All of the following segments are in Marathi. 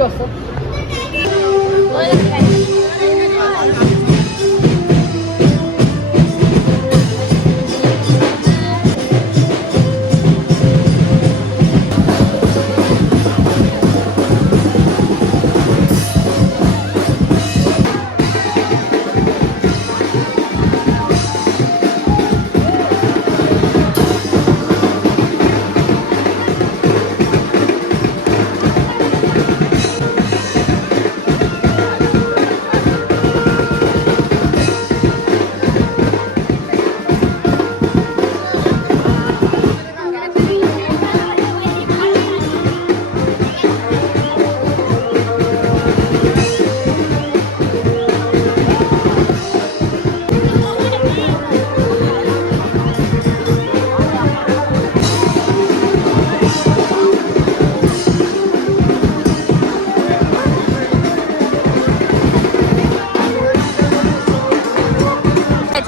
किती वाजता?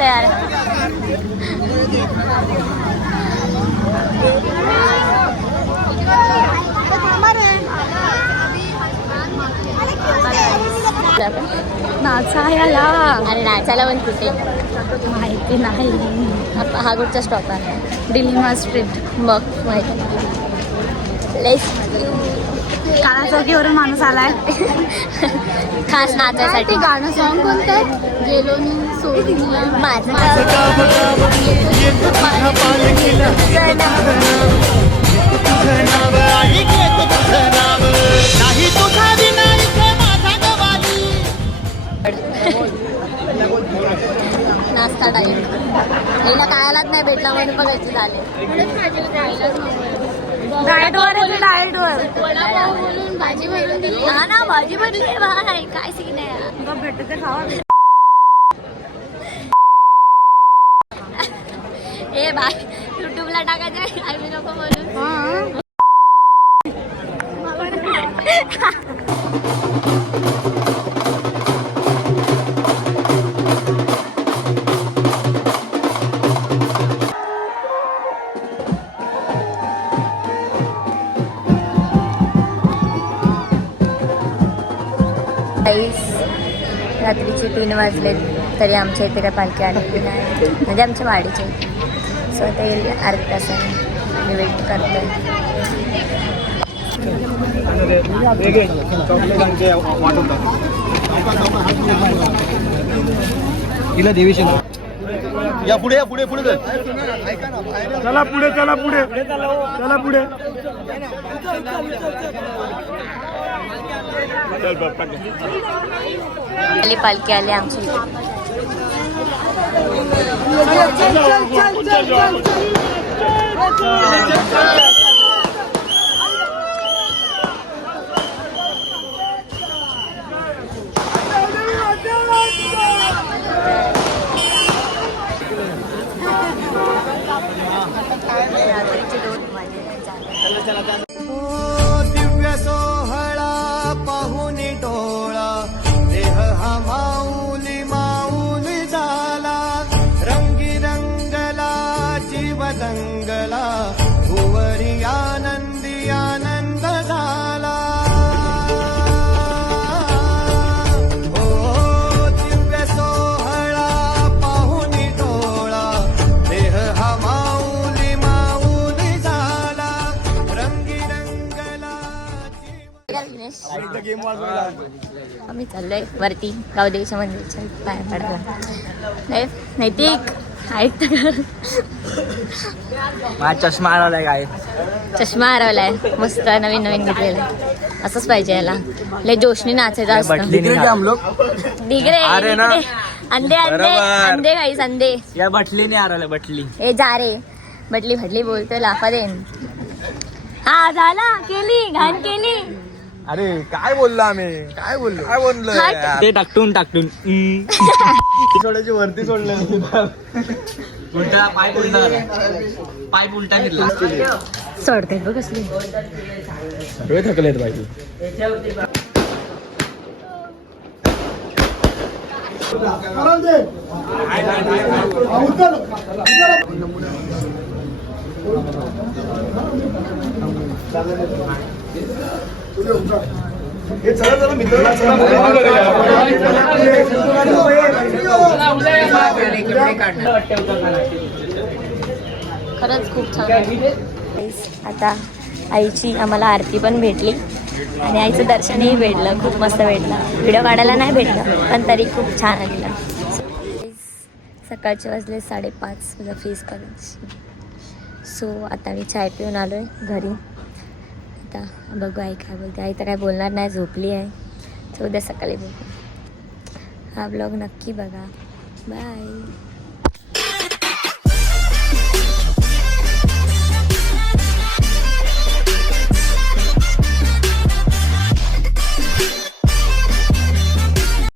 यार नाचायला, अरे नाचायला पण कुठे माहिती नाही. हा कुठचा स्टॉप आहे? डिलिमा स्ट्रीट. बघ माहिती काळा चौकीवरून माणूस आलाय खास नाचायसाठी. गाणं सॉन्ग कोणतं? गेलो सोडून माझं नाश्ता टाईम हिला खायलाच नाही भेटला म्हणून बघायची झाले. डाएटवर भाजी भरून दिली. हा ना भाजी भरली भाई. काय सीन आहे भेटत ते खावा. ए बाय युट्यूबला टाकायचं आम्ही नको बोलू. रात्रीचे 3 वाजले तरी आमच्या इथे काय पालखी आलेली नाही. म्हणजे आमच्या वाडीच्या इथे. सो ते येईल अर्ध्या तासाने. आम्ही वेट करतोय. या पुढे या पुढे पुढे चला पुढे चला पुढे चला पुढे. पालखी आली आमची. दिव्य सोहळा पाहुनी डोळा देह हा माऊली माऊल झाला. रंगी रंगला जीव दंगला भुवरी आनंदी आनंद झाला. ओ दिव्य सोहळा पाहुनी डोळा देह हा माऊली माऊल झाला. रंगी रंगला आम्ही चाललोय वरती गावदेवीच्या मंदिरच्या पाया पडायला. नैतिक ऐक चष्मा हरवलाय काय? चष्मा हरवलाय. मस्त नवीन नवीन घेतलेला. असंच पाहिजे याला. लय जोशनी नाचायचं असतं. डिगरे अंडे अंडे अंडे गाईस अंडे. या बटलीने हरवलं. बटली ए जा रे. बटली फटली बोलतोय लाफा देन. हा झाला. केली घाण केली. अरे काय बोललो आम्ही? काय बोललो ते टाकटून सोडायची वरती सोडलं. उलटा पाय उलटा घेतला. सोडते बघ कसली डोळे थकलेत पाहिजे. हे चला चला मित्रांनो चला खरंच खूप छान आहे. आता आईची आम्हाला आरती पण भेटली आणि आईचं दर्शनही भेटलं, खूप मस्त भेटलं. व्हिडिओ काढायला नाही भेटलं पण तरी खूप छान आलेलं. सकाळचे वाजले 5:30 माझा फीस करायची. सो आता मी चाय पिऊन आलो आहे घरी. आता बघू आई काय बोलते. आई तर काय बोलणार नाही, झोपली आहे. सो उद्या सकाळी बघू. हा ब्लॉग नक्की बघा. बाय.